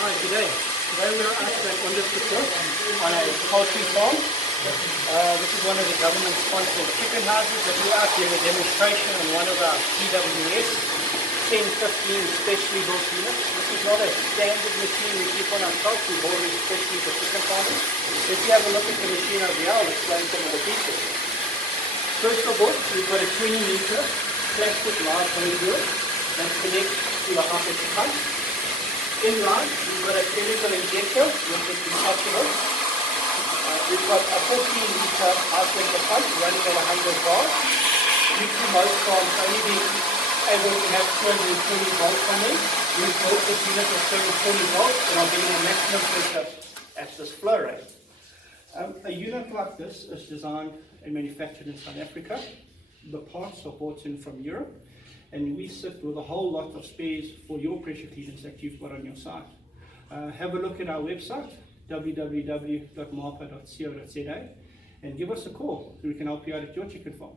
Hi, today we are at on this report on a poultry farm. This is one of the government-sponsored chicken houses that we're out doing a demonstration on one of our PWS 10-15 specially built units. This is not a standard machine we keep on ourselves. We bought it especially for chicken farmers. If you have a look at the machine over here, I'll explain some of the features. First of all, we've got a 20-meter plastic large conduit that connects to the half-inch pump. Inline, we've got a chemical injector which is detachable. We've got a 14-meter high-pressure pump running at 100 bar. Due to most farms only being able to have 220 volts on it, we've built this unit with 740 volts and are getting a maximum pressure at this flow rate. A unit like this is designed and manufactured in South Africa. The parts are bought in from Europe, and we sit with a whole lot of spares for your pressure cleaners that you've got on your site. Have a look at our website, www.mapa.co.za, and give us a call so we can help you out at your chicken farm.